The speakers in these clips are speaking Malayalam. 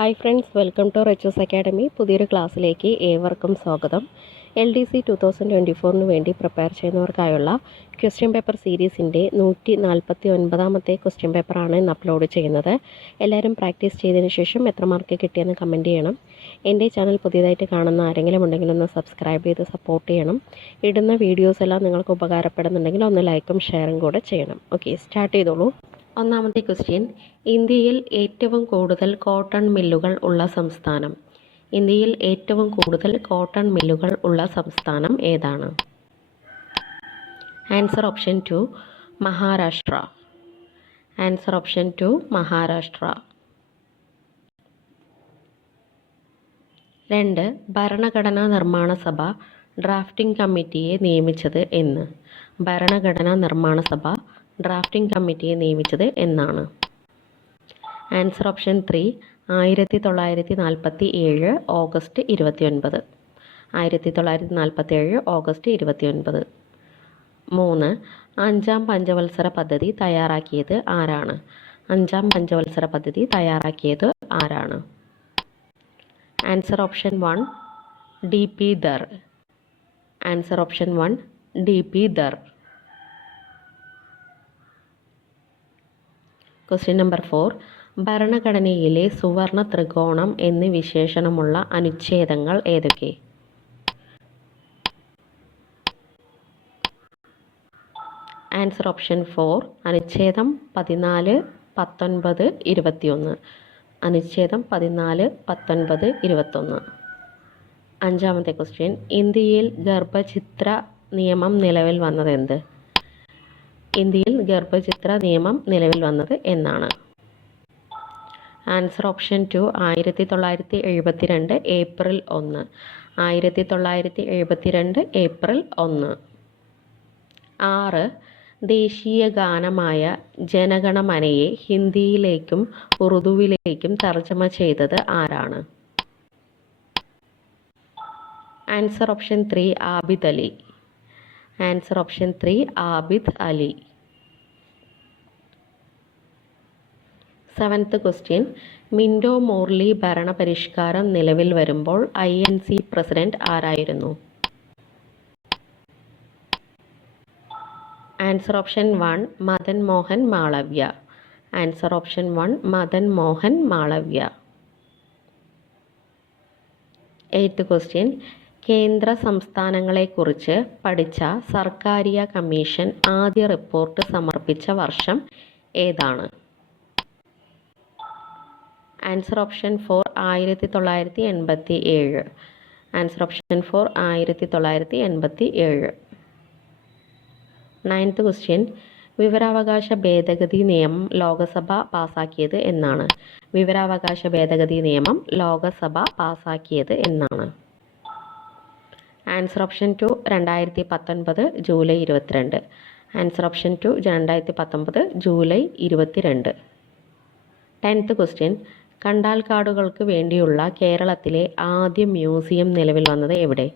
Hi friends, welcome to Riches Academy. പുതിയൊരു ക്ലാസ്സിലേക്ക് ഏവർക്കും സ്വാഗതം. LDC 2024 വേണ്ടി പ്രിപ്പയർ ചെയ്യുന്നവർക്കായുള്ള ക്വസ്റ്റ്യൻ പേപ്പർ സീരീസിൻ്റെ 149ാമത്തെ ക്വസ്റ്റ്യൻ പേപ്പറാണ് ഇന്ന് അപ്ലോഡ് ചെയ്യുന്നത്. എല്ലാവരും പ്രാക്ടീസ് ചെയ്തതിന് ശേഷം എത്ര മാർക്ക് കിട്ടിയെന്ന് കമൻറ്റ് ചെയ്യണം. എൻ്റെ ചാനൽ പുതിയതായിട്ട് കാണുന്ന ആരെങ്കിലും ഉണ്ടെങ്കിൽ ഒന്ന് സബ്സ്ക്രൈബ് ചെയ്ത് സപ്പോർട്ട് ചെയ്യണം. ഇടുന്ന വീഡിയോസ് എല്ലാം നിങ്ങൾക്ക് ഉപകാരപ്പെടുന്നുണ്ടെങ്കിൽ ഒന്ന് ലൈക്കും ഷെയറും കൂടെ ചെയ്യണം. ഓക്കെ, സ്റ്റാർട്ട് ചെയ്തോളൂ. ഒന്നാമത്തെ ക്വസ്റ്റ്യൻ, ഇന്ത്യയിൽ ഏറ്റവും കൂടുതൽ കോട്ടൺ മില്ലുകൾ ഉള്ള സംസ്ഥാനം. ഇന്ത്യയിൽ ഏറ്റവും കൂടുതൽ കോട്ടൺ മില്ലുകൾ ഉള്ള സംസ്ഥാനം ഏതാണ്? Answer option 2 Maharashtra. Answer option 2 Maharashtra. 2. ഭരണഘടനാ നിർമ്മാണ സഭ ഡ്രാഫ്റ്റിംഗ് കമ്മിറ്റിയെ നിയമിച്ചത് എന്ന്? ഭരണഘടനാ നിർമ്മാണ സഭ ഡ്രാഫ്റ്റിംഗ് കമ്മിറ്റിയെ നിയമിച്ചത് എന്നാണ്? Answer option 3 1947 August 29. 1947 ഓഗസ്റ്റ് 29. 3. അഞ്ചാം പഞ്ചവത്സര പദ്ധതി തയ്യാറാക്കിയത് ആരാണ്? അഞ്ചാം പഞ്ചവത്സര പദ്ധതി തയ്യാറാക്കിയത് ആരാണ്? Answer option 1 DP Dhar. Answer option 1 DP Dhar. Question number 4. ഭരണഘടനയിലെ സുവർണ ത്രികോണം എന്ന് വിശേഷണമുള്ള അനുച്ഛേദങ്ങൾ ഏതൊക്കെ? ആൻസർ ഓപ്ഷൻ 4 അനുച്ഛേദം 14, 19, 21. അനുച്ഛേദം 14, 19, 21. അഞ്ചാമത്തെ ക്വസ്റ്റ്യൻ, ഇന്ത്യയിൽ ഗർഭചിത്ര നിയമം നിലവിൽ വന്നത് എന്ത്? ഇന്ത്യയിൽ ഗർഭചിത്ര നിയമം നിലവിൽ വന്നത് എന്നാണ്? Answer option 2 1972 April 1. 1972 ഏപ്രിൽ 1. 6. ദേശീയ ഗാനമായ ജനഗണമനയെ ഹിന്ദിയിലേക്കും ഉറുദുവിലേക്കും തർജ്ജമ ചെയ്തത് ആരാണ്? Answer option 3 Abid Ali. Answer option 3 Abid Ali. 7th question, Minto Morley ഭരണപരിഷ്കാരം നിലവിൽ വരുമ്പോൾ INC പ്രസിഡന്റ് ആരായിരുന്നു? Answer option 1 Madan Mohan Malaviya. Answer option 1 Madan Mohan Malaviya. 8th question, കേന്ദ്ര സംസ്ഥാനങ്ങളെക്കുറിച്ച് പഠിച്ച സർക്കാരിയ കമ്മീഷൻ ആദ്യ റിപ്പോർട്ട് സമർപ്പിച്ച വർഷം ഏതാണ്? Answer option 4 1987. Answer option 4 1987. 9th question, വിവരാവകാശ ഭേദഗതി നിയമം ലോകസഭ പാസാക്കിയത് എന്നാണ്? വിവരാവകാശ ഭേദഗതി നിയമം ലോകസഭ പാസാക്കിയത് എന്നാണ്? Answer option 2 2019 July 22. Answer option 2 2019 July 22. 10th question, കണ്ടാൽക്കാടുകൾക്ക് വേണ്ടിയുള്ള കേരളത്തിലെ ആദ്യ മ്യൂസിയം നിലവിൽ വന്നത് എവിടെ?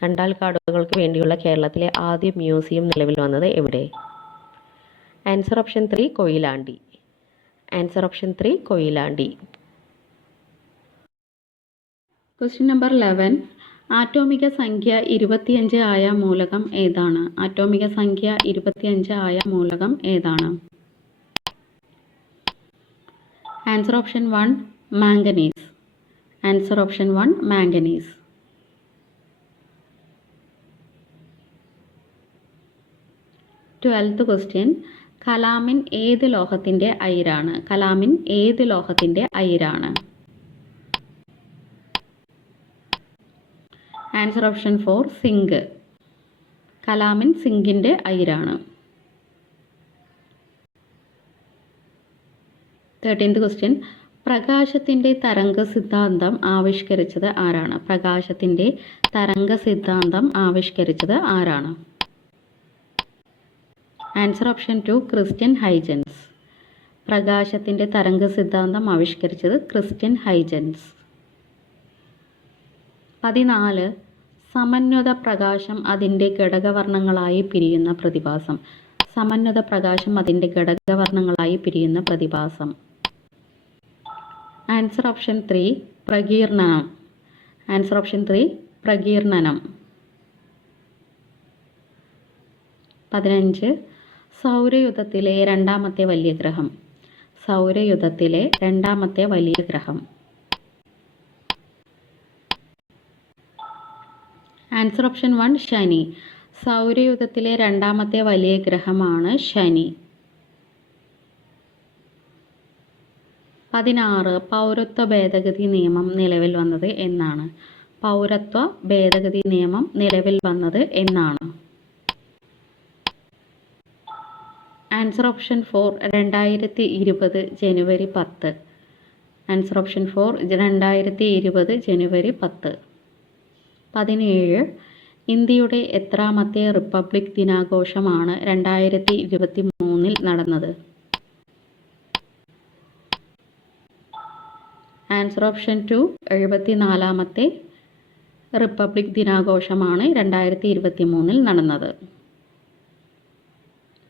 കണ്ടാൽക്കാടുകൾക്ക് വേണ്ടിയുള്ള കേരളത്തിലെ ആദ്യ മ്യൂസിയം നിലവിൽ വന്നത് എവിടെ? Answer option 3 Koyilandy. Answer option 3 Koyilandy. Question number 11. ആറ്റോമിക സംഖ്യ 25 ആയ മൂലകം ഏതാണ്? ആറ്റോമിക സംഖ്യ 25 ആയ മൂലകം ഏതാണ്? Answer option 1 manganese. Answer option 1 manganese. 12th question, calamine ഏത് ലോഹത്തിൻ്റെ അയിരാണ്? കലാമിൻ ഏത് ലോഹത്തിൻ്റെ അയിരാണ്? Answer option 4 zinc. കലാമിൻ സിങ്കിൻ്റെ അയിരാണ്. 13th ക്വസ്റ്റ്യൻ, പ്രകാശത്തിൻ്റെ തരംഗ സിദ്ധാന്തം ആവിഷ്കരിച്ചത് ആരാണ്? പ്രകാശത്തിൻ്റെ തരംഗ സിദ്ധാന്തം ആവിഷ്കരിച്ചത് ആരാണ്? Answer option 2 Christian Huygens. പ്രകാശത്തിൻ്റെ തരംഗ സിദ്ധാന്തം ആവിഷ്കരിച്ചത് ക്രിസ്റ്റ്യൻ ഹൈജൻസ്. 14. സമന്വത പ്രകാശം അതിൻ്റെ ഘടകവർണ്ണങ്ങളായി പിരിയുന്ന പ്രതിഭാസം. സമന്വത പ്രകാശം അതിൻ്റെ ഘടകവർണ്ണങ്ങളായി പിരിയുന്ന പ്രതിഭാസം. ആൻസർ ഓപ്ഷൻ 3 പ്രകീർണനം. ആൻസർ ഓപ്ഷൻ 3 പ്രകീർണനം. 15 സൗരയൂഥത്തിലെ രണ്ടാമത്തെ വലിയ ഗ്രഹം. സൗരയൂഥത്തിലെ രണ്ടാമത്തെ വലിയ ഗ്രഹം. ആൻസർ ഓപ്ഷൻ 1 ശനി. സൗരയൂഥത്തിലെ രണ്ടാമത്തെ വലിയ ഗ്രഹമാണ് ശനി. 16 പൗരത്വ ഭേദഗതി നിയമം നിലവിൽ വന്നത് എന്നാണ്? പൗരത്വ ഭേദഗതി നിയമം നിലവിൽ വന്നത് എന്നാണ്? ആൻസർ ഓപ്ഷൻ 4 2020 ജനുവരി 10. ആൻസർ ഓപ്ഷൻ 4 2020 ജനുവരി 10. 17 ഇന്ത്യയുടെ എത്രാമത്തെ റിപ്പബ്ലിക് ദിനാഘോഷമാണ് 2023 നടന്നത്? ആൻസർ ഓപ്ഷൻ 2 74ാമത്തെ റിപ്പബ്ലിക് ദിനാഘോഷമാണ് 2023 നടന്നത്.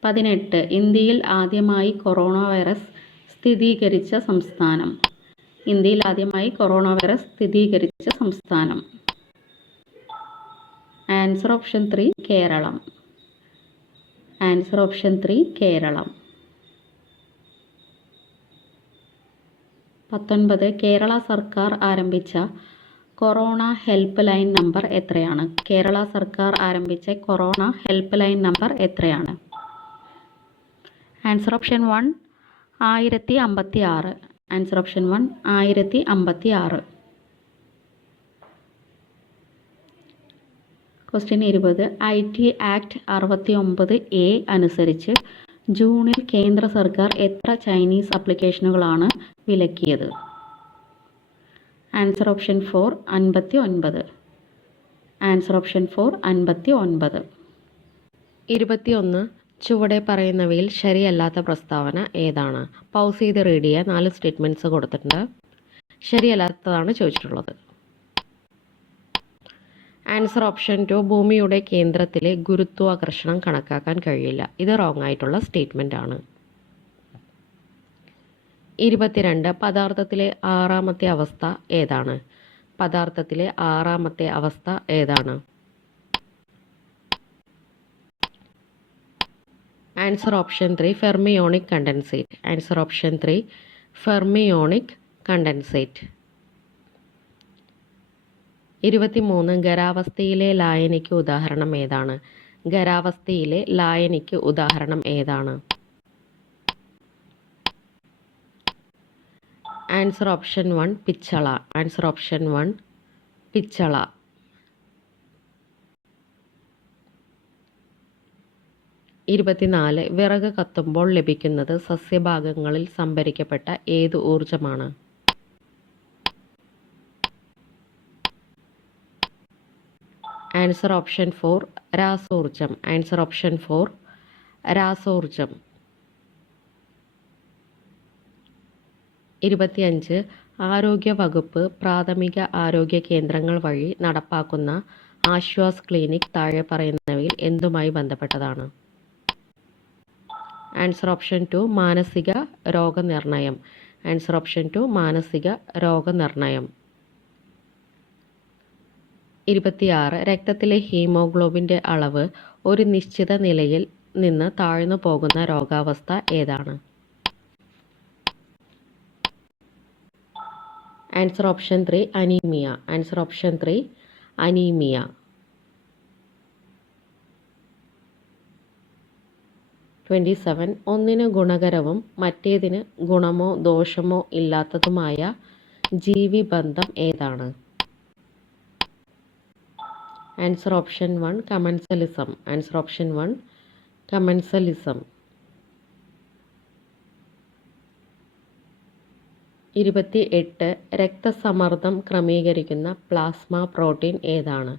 18 ഇന്ത്യയിൽ ആദ്യമായി കൊറോണ വൈറസ് സ്ഥിരീകരിച്ച സംസ്ഥാനം. ഇന്ത്യയിൽ ആദ്യമായി കൊറോണ വൈറസ് സ്ഥിരീകരിച്ച സംസ്ഥാനം. Answer option 3 Keralam. Answer option 3 Keralam. 19 Kerala സർക്കാർ ആരംഭിച്ച കൊറോണ ഹെൽപ്പ് ലൈൻ നമ്പർ എത്രയാണ്? കേരള സർക്കാർ ആരംഭിച്ച കൊറോണ ഹെൽപ്പ് ലൈൻ നമ്പർ എത്രയാണ്? Answer option 1 1056. Answer option 1 1056. Question 20 IT act 69A അനുസരിച്ച് ജൂണിൽ കേന്ദ്ര സർക്കാർ എത്ര ചൈനീസ് ആപ്ലിക്കേഷനുകളാണ് വിലക്കിയത്? Answer option 4 59. Answer option 4 59. 21 ചുവടെ പറയുന്നവയിൽ ശരിയല്ലാത്ത പ്രസ്താവന ഏതാണ്? പൗസ് ചെയ്ത് റീഡ് ചെയ്യുക. 4 സ്റ്റേറ്റ്മെൻറ്റ്സ് കൊടുത്തിട്ടുണ്ട്. ശരിയല്ലാത്തതാണ് ചോദിച്ചിട്ടുള്ളത്. ആൻസർ ഓപ്ഷൻ 2 ഭൂമിയുടെ കേന്ദ്രത്തിലെ ഗുരുത്വാകർഷണം കണക്കാക്കാൻ കഴിയില്ല. ഇത് റോങ് ആയിട്ടുള്ള സ്റ്റേറ്റ്മെൻ്റ് ആണ്. 22 പദാർത്ഥത്തിലെ ആറാമത്തെ അവസ്ഥ ഏതാണ്? പദാർത്ഥത്തിലെ ആറാമത്തെ അവസ്ഥ ഏതാണ്? Answer option 3 fermionic condensate. Answer option 3 fermionic condensate. 23 ഖരാവസ്ഥയിലെ ലായനിക്ക് ഉദാഹരണം ഏതാണ്? ഖരാവസ്ഥയിലെ ലായനിക്ക് ഉദാഹരണം ഏതാണ്? ആൻസർ ഓപ്ഷൻ 1 പിച്ചള. ആൻസർ ഓപ്ഷൻ 1 പിച്ചള. 24 വിറക് കത്തുമ്പോൾ ലഭിക്കുന്നത് സസ്യഭാഗങ്ങളിൽ സംഭരിക്കപ്പെട്ട ഏത് ഊർജമാണ്? ആൻസർ ഓപ്ഷൻ 4 രാസോർജം. ആൻസർ ഓപ്ഷൻ 4 രാസോർജം. 25 ആരോഗ്യ വകുപ്പ് പ്രാഥമിക ആരോഗ്യ കേന്ദ്രങ്ങൾ വഴി നടപ്പാക്കുന്ന ആശ്വാസ് ക്ലിനിക് താഴെ പറയുന്നവയിൽ എന്തുമായി ബന്ധപ്പെട്ടതാണ്? ആൻസർ ഓപ്ഷൻ 2 മാനസിക രോഗനിർണയം. ആൻസർ ഓപ്ഷൻ 2 മാനസിക രോഗനിർണയം. 26 രക്തത്തിലെ ഹീമോഗ്ലോബിൻ്റെ അളവ് ഒരു നിശ്ചിത നിലയിൽ നിന്ന് താഴ്ന്നു പോകുന്ന രോഗാവസ്ഥ ഏതാണ്? Answer option 3 anaemia. Answer option 3 anaemia. 27 ഒന്നിന് ഗുണകരവും മറ്റേതിന് ഗുണമോ ദോഷമോ ഇല്ലാത്തതുമായ ജീവിബന്ധം ഏതാണ്? Answer option 1 commensalism. Answer option 1 commensalism. 28 രക്തസമ്മർദ്ദം ക്രമീകരിക്കുന്ന പ്ലാസ്മ പ്രോട്ടീൻ ഏതാണ്?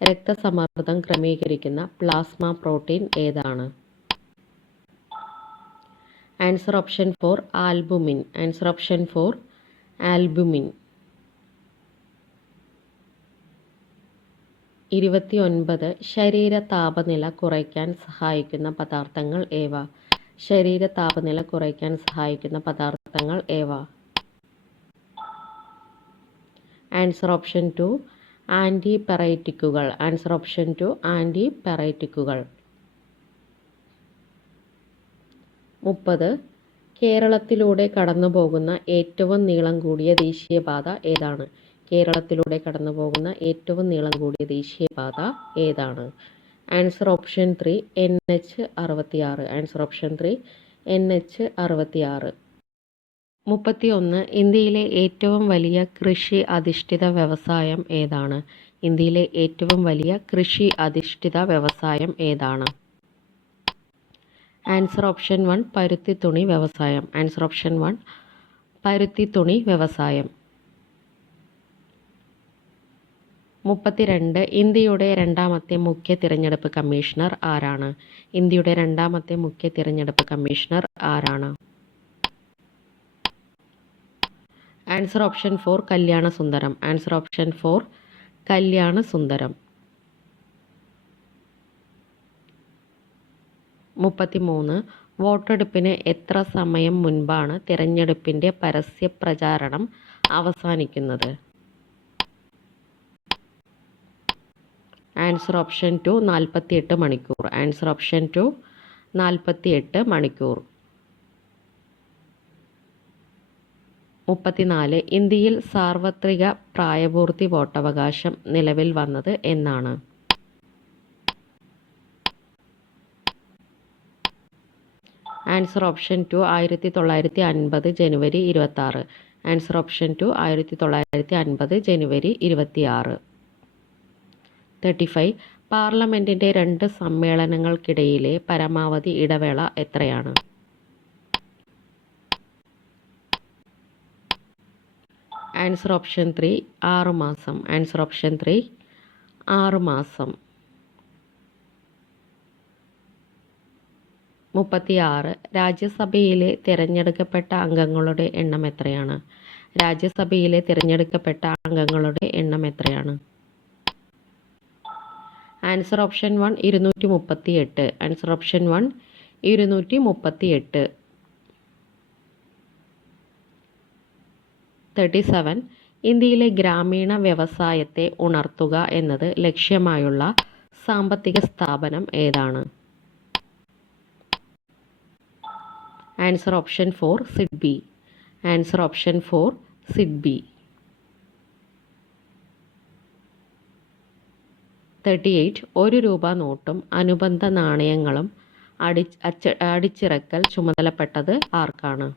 രക്തസമ്മർദ്ദം ക്രമീകരിക്കുന്ന പ്ലാസ്മ പ്രോട്ടീൻ ഏതാണ്? Answer option 4 albumin. Answer option 4 albumin. 29 ശരീര താപനില കുറയ്ക്കാൻ സഹായിക്കുന്ന പദാർത്ഥങ്ങൾ ഏവ? ശരീര താപനില കുറയ്ക്കാൻ സഹായിക്കുന്ന പദാർത്ഥങ്ങൾ ഏവ? ആൻസർ ഓപ്ഷൻ 2 ആൻറ്റിപെറൈറ്റിക്കുകൾ. ആൻസർ ഓപ്ഷൻ 2 ആൻറ്റിപെറൈറ്റിക്കുകൾ. 30. കേരളത്തിലൂടെ കടന്നുപോകുന്ന ഏറ്റവും നീളം കൂടിയ ദേശീയപാത ഏതാണ്? കേരളത്തിലൂടെ കടന്നുപോകുന്ന ഏറ്റവും നീളം കൂടിയ ദേശീയപാത ഏതാണ്? Answer option 3 NH 66. Answer option 3 NH 66. 31. ഇന്ത്യയിലെ ഏറ്റവും വലിയ കൃഷി അധിഷ്ഠിത വ്യവസായം ഏതാണ്? ഇന്ത്യയിലെ ഏറ്റവും വലിയ കൃഷി അധിഷ്ഠിത വ്യവസായം ഏതാണ്? ആൻസർ ഓപ്ഷൻ 1 പരുത്തിത്തുണി വ്യവസായം. ആൻസർ ഓപ്ഷൻ 1 പരുത്തിത്തുണി വ്യവസായം. 32. ഇന്ത്യയുടെ രണ്ടാമത്തെ മുഖ്യ തിരഞ്ഞെടുപ്പ് കമ്മീഷണർ ആരാണ്? ഇന്ത്യയുടെ രണ്ടാമത്തെ മുഖ്യ തിരഞ്ഞെടുപ്പ് കമ്മീഷണർ ആരാണ്? ആൻസർ ഓപ്ഷൻ 4 കല്യാണ സുന്ദരം. ആൻസർ ഓപ്ഷൻ 4 കല്യാണ സുന്ദരം. 33. വോട്ടെടുപ്പിന് എത്ര സമയം മുൻപാണ് തിരഞ്ഞെടുപ്പിൻ്റെ പരസ്യ പ്രചാരണം അവസാനിക്കുന്നത്? ആൻസർ ഓപ്ഷൻ 2 48 മണിക്കൂർ. ആൻസർ ഓപ്ഷൻ 2 48 മണിക്കൂർ. 34. ഇന്ത്യയിൽ സാർവത്രിക പ്രായപൂർത്തി വോട്ടവകാശം നിലവിൽ വന്നത് എന്നാണ്? ആൻസർ ഓപ്ഷൻ 2 1950 ജനുവരി 26. ആൻസർ ഓപ്ഷൻ 2 1950 ജനുവരി 26. 35. പാർലമെൻറ്റിൻ്റെ 2 സമ്മേളനങ്ങൾക്കിടയിലെ പരമാവധി ഇടവേള എത്രയാണ്? ആൻസർ ഓപ്ഷൻ 3 6 മാസം. ആൻസർ ഓപ്ഷൻ 3 6 മാസം. 36. രാജ്യസഭയിലെ തിരഞ്ഞെടുക്കപ്പെട്ട അംഗങ്ങളുടെ എണ്ണം എത്രയാണ്? രാജ്യസഭയിലെ തിരഞ്ഞെടുക്കപ്പെട്ട അംഗങ്ങളുടെ എണ്ണം എത്രയാണ്? Answer option 1 238. Answer option 1 238. 37. ഇന്ത്യയിലെ ഗ്രാമീണ വ്യവസായത്തെ ഉണർത്തുക എന്നത് ലക്ഷ്യമായുള്ള സാമ്പത്തിക സ്ഥാപനം ഏതാണ്? Answer option 4 SIDBI. Answer option 4 SIDBI. 38. 1 രൂപ നോട്ടും അനുബന്ധ നാണയങ്ങളും അടിച്ചിറക്കൽ ചുമതലപ്പെട്ടത് ആർക്കാണ്?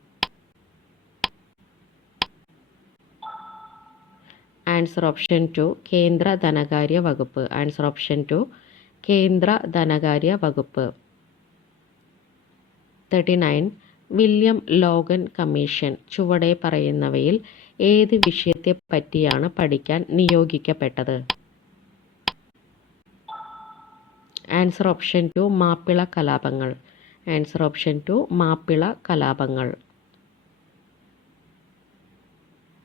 ആൻസർ ഓപ്ഷൻ 2 കേന്ദ്ര ധനകാര്യ വകുപ്പ്. ആൻസർ ഓപ്ഷൻ 2 കേന്ദ്ര ധനകാര്യ വകുപ്പ്. 39. വില്യം ലോഗൻ കമ്മീഷൻ ചുവടെ പറയുന്നവയിൽ ഏത് വിഷയത്തെ പറ്റിയാണ് പഠിക്കാൻ നിയോഗിക്കപ്പെട്ടത്? ആൻസർ ഓപ്ഷൻ 2 മാപ്പിള കലാപങ്ങൾ. ആൻസർ ഓപ്ഷൻ 2 മാപ്പിള കലാപങ്ങൾ.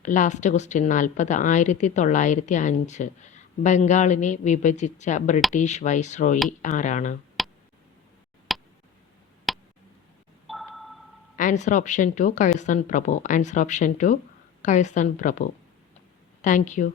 Last question 40. 1905 ബംഗാളിനെ വിഭജിച്ച ബ്രിട്ടീഷ് വൈസ്രോയി ആരാണ്? Answer option 2 Curzon Prabhu. Answer option 2 Curzon Prabhu. Thank you.